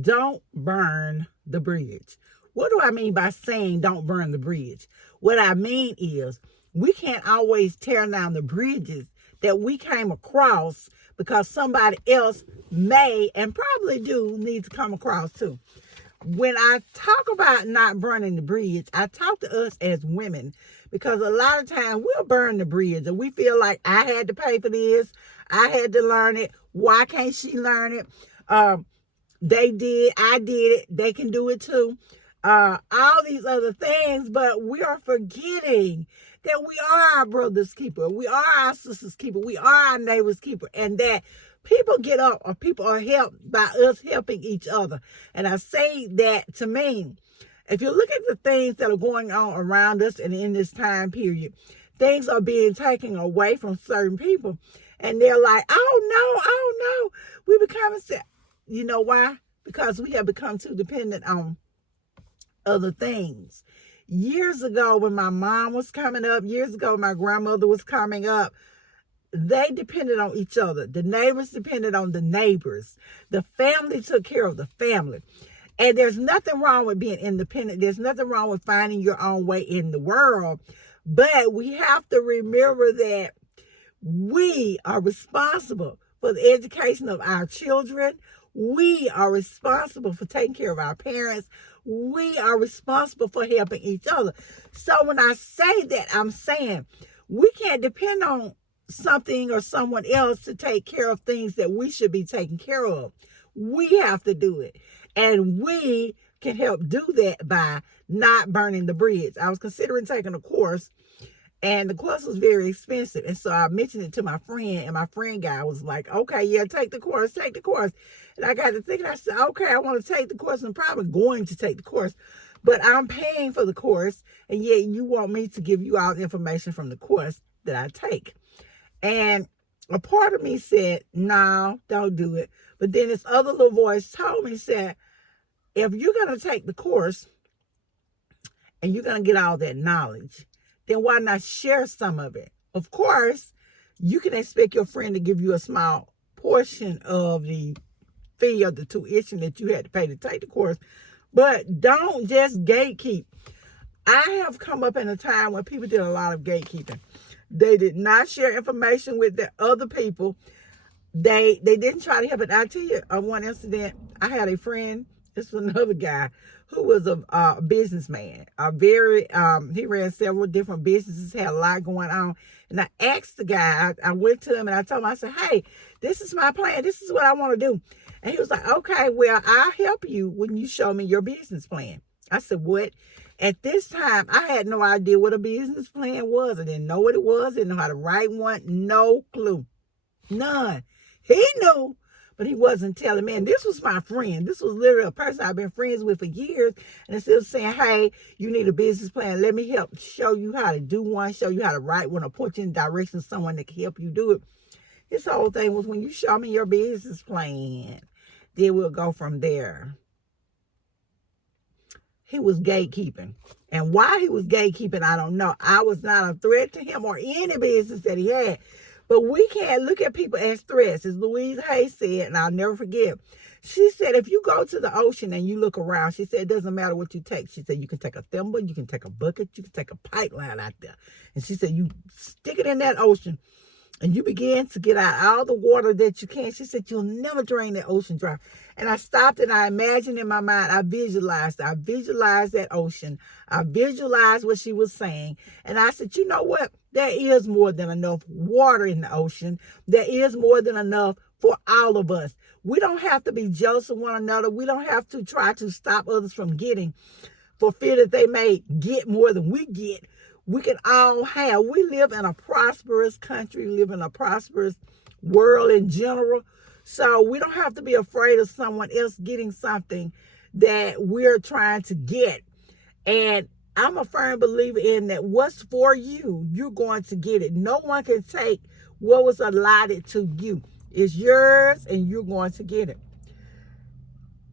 Don't burn the bridge. What do I mean by saying don't burn the bridge? What I mean is we can't always tear down the bridges that we came across because somebody else may and probably do need to come across too. When I talk about not burning the bridge, I talk to us as women because a lot of times we'll burn the bridge and we feel like I had to pay for this. I had to learn it. Why can't she learn it? They did. I did it. They can do it too. All these other things, but we are forgetting that we are our brother's keeper. We are our sister's keeper. We are our neighbor's keeper. And that people get up or people are helped by us helping each other. And I say that to mean, if you look at the things that are going on around us and in this time period, things are being taken away from certain people. And they're like, oh no, we become sick. You know why? Because we have become too dependent on other things. Years ago, when my mom was coming up, years ago, my grandmother was coming up, they depended on each other. The neighbors depended on the neighbors. The family took care of the family. And there's nothing wrong with being independent. There's nothing wrong with finding your own way in the world. But we have to remember that we are responsible for the education of our children. We are responsible for taking care of our parents. We are responsible for helping each other. So when I say that, I'm saying we can't depend on something or someone else to take care of things that we should be taking care of. We have to do it. And we can help do that by not burning the bridge. I was considering taking a course, and the course was very expensive. And so I mentioned it to my friend, and my friend guy was like, okay, yeah, take the course. And I got to thinking, I said, okay, I want to take the course. I'm probably going to take the course, but I'm paying for the course. And yet you want me to give you all the information from the course that I take. And a part of me said, no, don't do it. But then this other little voice told me, said, if you're going to take the course and you're going to get all that knowledge, then why not share some of it? Of course, you can expect your friend to give you a small portion of the fee of the tuition that you had to pay to take the course, but don't just gatekeep. I have come up in a time when people did a lot of gatekeeping. They did not share information with the other people. They didn't try to help it. I'll tell you one incident. I had a friend, this was another guy, who was a businessman. He ran several different businesses, had a lot going on. And I asked the guy, I went to him and I told him, I said, hey, this is my plan. This is what I want to do. And he was like, okay, well, I'll help you when you show me your business plan. I said, what? At this time, I had no idea what a business plan was. I didn't know what it was. Didn't know how to write one. No clue. None. He knew, but he wasn't telling me. And this was my friend. This was literally a person I've been friends with for years. And instead of saying, hey, you need a business plan, let me help show you how to do one, show you how to write one, or point you in the direction of someone that can help you do it. His whole thing was, when you show me your business plan, then we'll go from there. He was gatekeeping. And why he was gatekeeping, I don't know. I was not a threat to him or any business that he had. But we can't look at people as threats. As Louise Hay said, and I'll never forget, she said, if you go to the ocean and you look around, she said, it doesn't matter what you take. She said, you can take a thimble, you can take a bucket, you can take a pipeline out there. And she said, you stick it in that ocean and you begin to get out all the water that you can. She said, you'll never drain that ocean dry. And I stopped and I imagined in my mind, I visualized that ocean. I visualized what she was saying. And I said, you know what? There is more than enough water in the ocean. There is more than enough for all of us. We don't have to be jealous of one another. We don't have to try to stop others from getting for fear that they may get more than we get. We can all have. We live in a prosperous country. We live in a prosperous world in general. So we don't have to be afraid of someone else getting something that we're trying to get. And I'm a firm believer in that what's for you, you're going to get it. No one can take what was allotted to you. It's yours and you're going to get it.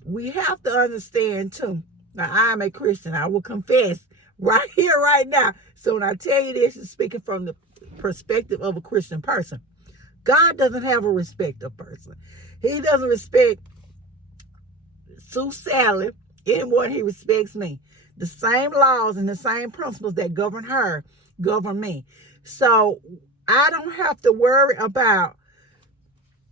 We have to understand too. Now, I'm a Christian. I will confess right here, right now. So when I tell you this, it's speaking from the perspective of a Christian person. God doesn't have a respect of person. He doesn't respect Sue Sally any more than he respects me. The same laws and the same principles that govern her govern me. So I don't have to worry about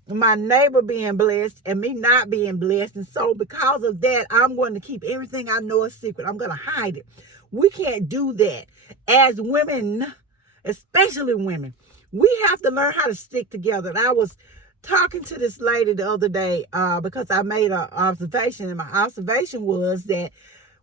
my neighbor being blessed and me not being blessed. And so because of that, I'm going to keep everything I know a secret. I'm going to hide it. We can't do that. As women, especially women, we have to learn how to stick together. And I was talking to this lady the other day because I made an observation, and my observation was that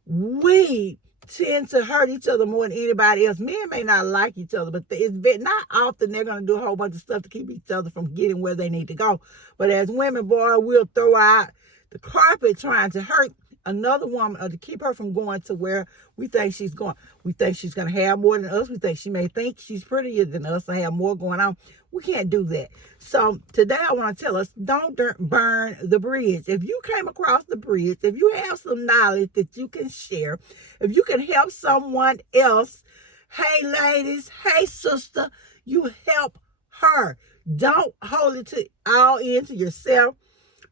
we tend to hurt each other more than anybody else. Men may not like each other, but it's not often they're going to do a whole bunch of stuff to keep each other from getting where they need to go. But as women, boy, we'll throw out the carpet trying to hurt another woman or to keep her from going to where we think she's going. We think she's going to have more than us. We think she may think she's prettier than us or have more going on. We can't do that. So today I want to tell us, don't burn the bridge. If you came across the bridge, if you have some knowledge that you can share, if you can help someone else, hey ladies, hey sister, you help her. Don't hold it all into yourself.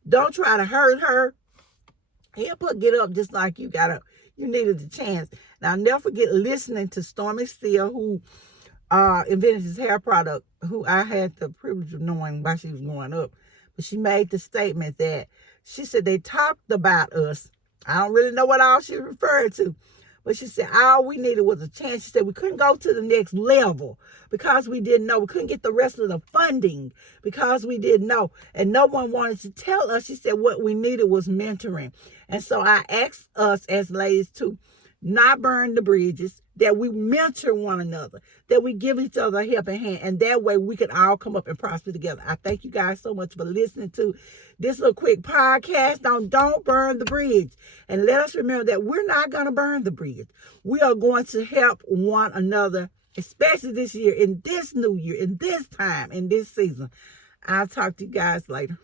Don't try to hurt her. Help her get up just like you got up. You needed the chance. Now, never forget listening to Stormy Steele, who invented this hair product, who I had the privilege of knowing while she was growing up. But she made the statement that she said they talked about us. I don't really know what all she referred to. But she said all we needed was a chance. She said we couldn't go to the next level because we didn't know. We couldn't get the rest of the funding because we didn't know. And no one wanted to tell us. She said what we needed was mentoring. And so I asked us as ladies to not burn the bridges, that we mentor one another, that we give each other a helping hand, and that way we can all come up and prosper together. I thank you guys so much for listening to this little quick podcast on Don't Burn the Bridge. And let us remember that we're not going to burn the bridge. We are going to help one another, especially this year, in this new year, in this time, in this season. I'll talk to you guys later.